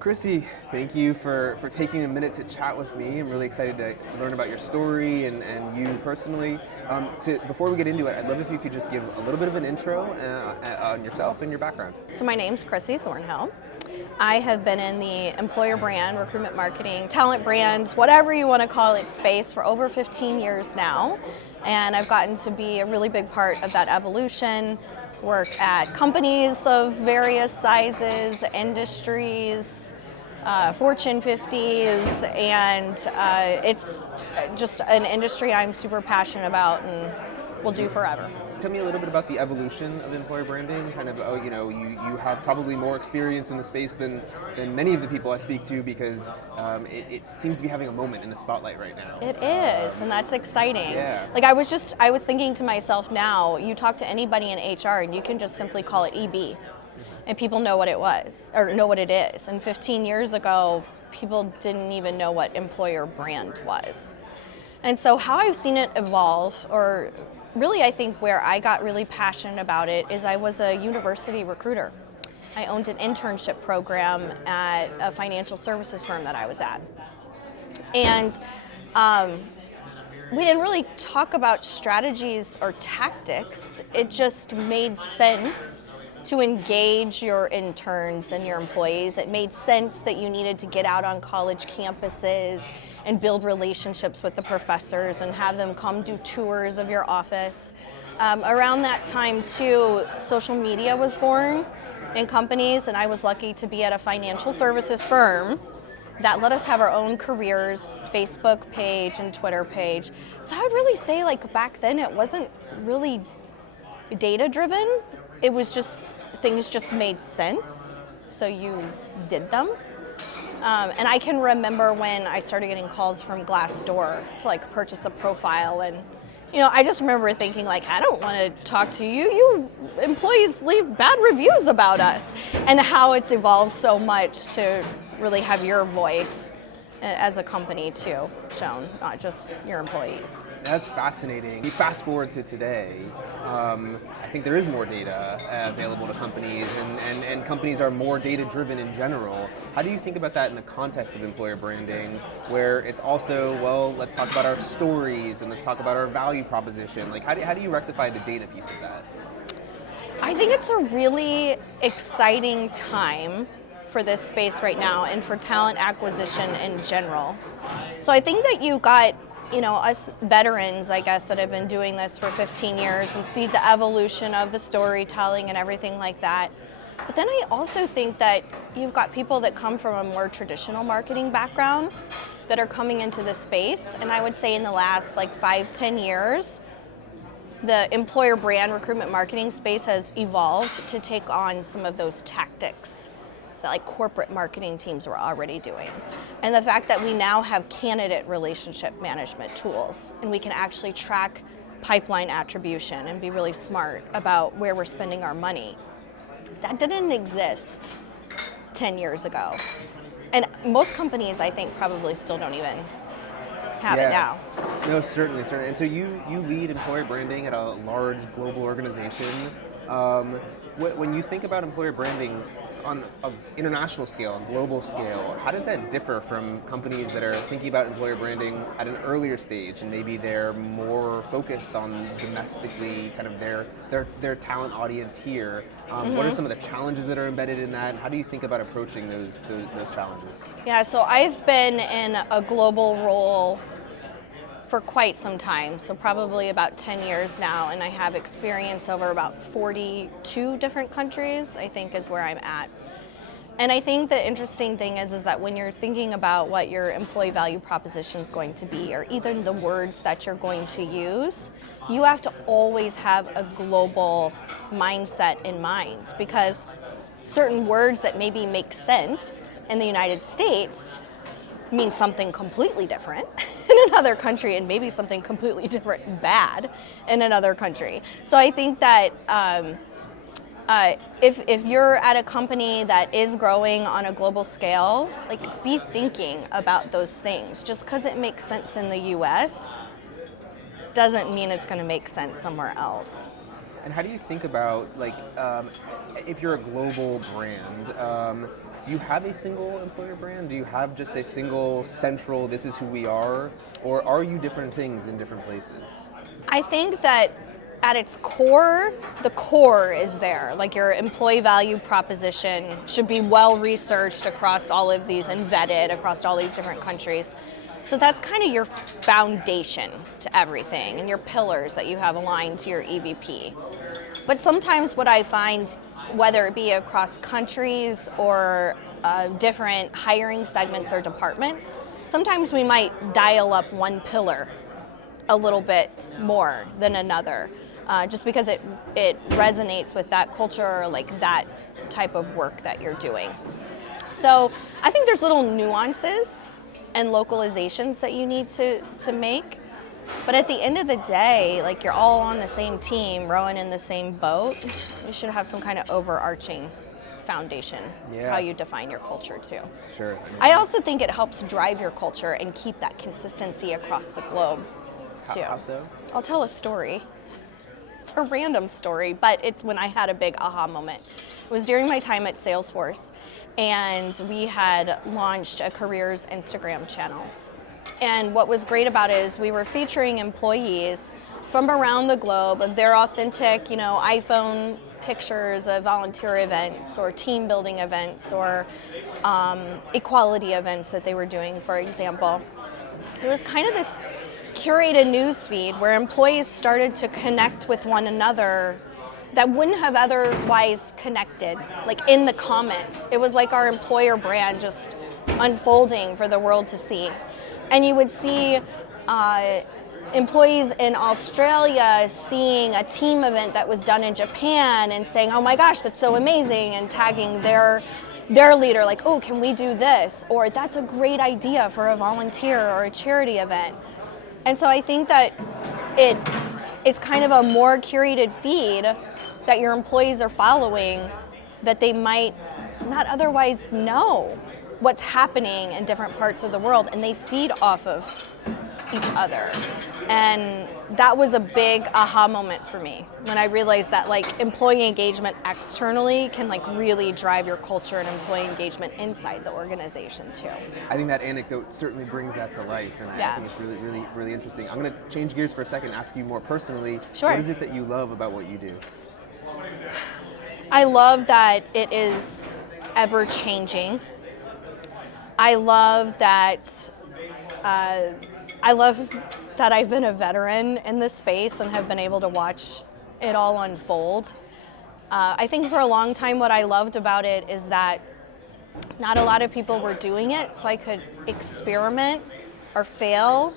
Chrissy, thank you for taking a minute to chat with me. I'm really excited to learn about your story and you personally. Before we get into it, I'd love if you could just give a little bit of an intro on yourself and your background. So my name's Chrissy Thornill. I have been in the employer brand, recruitment marketing, talent brands, whatever you want to call it, space for over 15 years now. And I've gotten to be a really big part of that evolution, work at companies of various sizes, industries, Fortune 50s, and it's just an industry I'm super passionate about and will do forever. Tell me a little bit about the evolution of employer branding. You have probably more experience in the space than many of the people I speak to because it seems to be having a moment in the spotlight right now. It is, and that's exciting. Yeah. Like I was thinking to myself now, you talk to anybody in HR and you can just simply call it EB. And people know what it was, or know what it is. And 15 years ago, people didn't even know what employer brand was. And so how I've seen it evolve, or really I think where I got really passionate about it, is I was a university recruiter. I owned an internship program at a financial services firm that I was at. And we didn't really talk about strategies or tactics. It just made sense to engage your interns and your employees. It made sense that you needed to get out on college campuses and build relationships with the professors and have them come do tours of your office. Around that time too, social media was born in companies, and I was lucky to be at a financial services firm that let us have our own careers, Facebook page and Twitter page. So I'd really say like back then it wasn't really data driven. It was just, things just made sense, so you did them. And I can remember when I started getting calls from Glassdoor to like purchase a profile, and I just remember thinking like, I don't want to talk to you. You employees leave bad reviews about us, and how it's evolved so much to really have your voice as a company too shown, not just your employees. That's fascinating. You fast forward to today, I think there is more data available to companies, and companies are more data driven in general. How do you think about that in the context of employer branding, where it's also, well, let's talk about our stories and let's talk about our value proposition? Like, how do you rectify the data piece of that? I think it's a really exciting time for this space right now and for talent acquisition in general. So I think that you got, us veterans, I guess, that have been doing this for 15 years and see the evolution of the storytelling and everything like that. But then I also think that you've got people that come from a more traditional marketing background that are coming into the space. And I would say in the last 5-10 years, the employer brand recruitment marketing space has evolved to take on some of those tactics that corporate marketing teams were already doing. And the fact that we now have candidate relationship management tools, and we can actually track pipeline attribution and be really smart about where we're spending our money. That didn't exist 10 years ago. And most companies, I think, probably still don't even have it now. No, certainly. And so you lead employer branding at a large global organization. When you think about employer branding on an international scale, on global scale, how does that differ from companies that are thinking about employer branding at an earlier stage and maybe they're more focused on domestically, kind of their talent audience here? What are some of the challenges that are embedded in that? How do you think about approaching those challenges? Yeah, so I've been in a global role for quite some time, so probably about 10 years now, and I have experience over about 42 different countries, I think is where I'm at. And I think the interesting thing is that when you're thinking about what your employee value proposition is going to be, or even the words that you're going to use, you have to always have a global mindset in mind, because certain words that maybe make sense in the United States mean something completely different in another country, and maybe something completely different bad in another country. So I think that if you're at a company that is growing on a global scale, be thinking about those things. Just because it makes sense in the US doesn't mean it's going to make sense somewhere else. And how do you think about if you're a global brand, do you have a single employer brand? Do you have just a single central, this is who we are? Or are you different things in different places? I think that at its core, the core is there. Like your employee value proposition should be well researched across all of these and vetted across all these different countries. So that's kind of your foundation to everything and your pillars that you have aligned to your EVP. But sometimes what I find, whether it be across countries or different hiring segments or departments, sometimes we might dial up one pillar a little bit more than another, just because it resonates with that culture or like that type of work that you're doing. So I think there's little nuances and localizations that you need to make. But at the end of the day, like you're all on the same team, rowing in the same boat. You should have some kind of overarching foundation for how you define your culture too. Sure. I also think it helps drive your culture and keep that consistency across the globe too. How so? I'll tell a story. It's a random story, but it's when I had a big aha moment. It was during my time at Salesforce, and we had launched a careers Instagram channel. And what was great about it is we were featuring employees from around the globe of their authentic, iPhone pictures of volunteer events or team building events or equality events that they were doing, for example. It was kind of this curated news feed where employees started to connect with one another that wouldn't have otherwise connected, like in the comments. It was like our employer brand just unfolding for the world to see. And you would see employees in Australia seeing a team event that was done in Japan and saying, oh my gosh, that's so amazing, and tagging their leader, like, oh, can we do this? Or that's a great idea for a volunteer or a charity event. And so I think that it's kind of a more curated feed that your employees are following that they might not otherwise know what's happening in different parts of the world, and they feed off of each other. And that was a big aha moment for me when I realized that like employee engagement externally can like really drive your culture and employee engagement inside the organization too. I think that anecdote certainly brings that to life, and I think it's really, really, really interesting. I'm going to change gears for a second and ask you more personally. Sure. What is it that you love about what you do? I love that it is ever changing. I love that I've been a veteran in this space and have been able to watch it all unfold. I think for a long time what I loved about it is that not a lot of people were doing it, so I could experiment or fail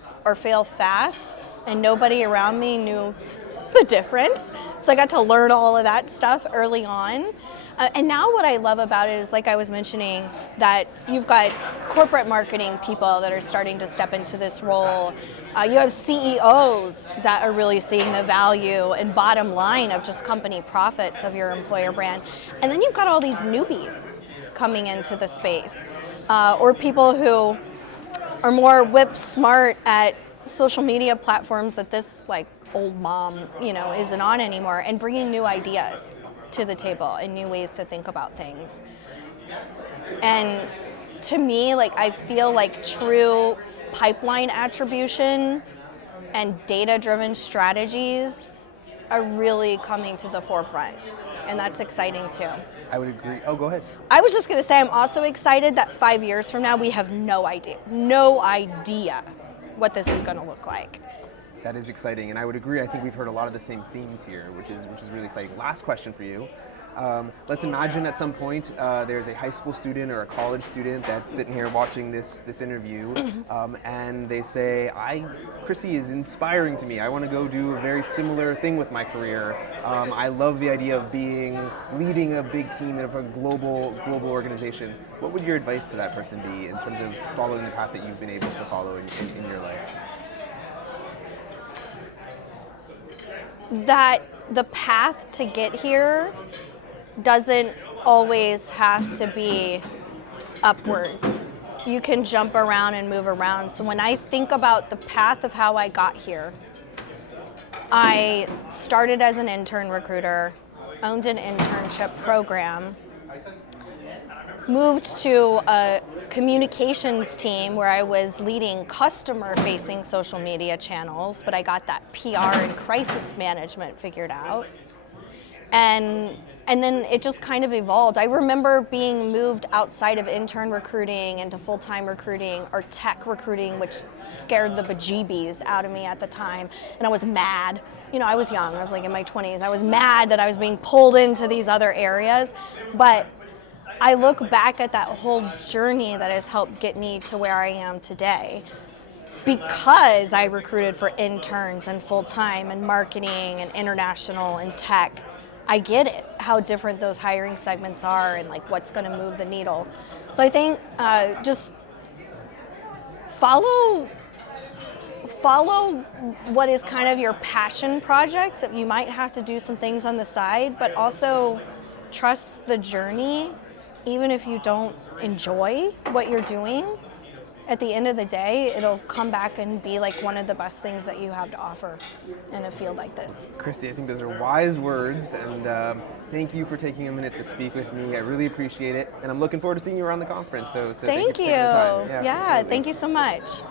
fast, and nobody around me knew the difference. So I got to learn all of that stuff early on. And now what I love about it is, like I was mentioning, that you've got corporate marketing people that are starting to step into this role. You have CEOs that are really seeing the value and bottom line of just company profits of your employer brand. And then you've got all these newbies coming into the space, or people who are more whip smart at social media platforms that this like old mom, isn't on anymore, and bringing new ideas to the table and new ways to think about things. And to me, like I feel like true pipeline attribution and data-driven strategies are really coming to the forefront, and that's exciting too. I would agree. Oh, go ahead. I was just going to say I'm also excited that 5 years from now we have no idea what this is going to look like. That is exciting, and I would agree. I think we've heard a lot of the same themes here, which is really exciting. Last question for you. Let's imagine at some point there's a high school student or a college student that's sitting here watching this interview, and they say, Chrissy is inspiring to me. I want to go do a very similar thing with my career. I love the idea of leading a big team of a global organization. What would your advice to that person be in terms of following the path that you've been able to follow in your life? That the path to get here doesn't always have to be upwards. You can jump around and move around. So when I think about the path of how I got here, I started as an intern recruiter. owned an internship program, moved to a communications team where I was leading customer-facing social media channels, but I got that PR and crisis management figured out. And then it just kind of evolved. I remember being moved outside of intern recruiting into full-time recruiting or tech recruiting, which scared the bejeebies out of me at the time. And I was mad. You know, I was young. I was like in my 20s. I was mad that I was being pulled into these other areas. But I look back at that whole journey that has helped get me to where I am today, because I recruited for interns and full-time and marketing and international and tech. I get it, how different those hiring segments are and like what's going to move the needle. So I think just follow what is kind of your passion project. You might have to do some things on the side, but also trust the journey. Even if you don't enjoy what you're doing, at the end of the day, it'll come back and be like one of the best things that you have to offer in a field like this. Chrissy, I think those are wise words, and thank you for taking a minute to speak with me. I really appreciate it, and I'm looking forward to seeing you around the conference. So thank you for taking the time. Yeah, thank you so much.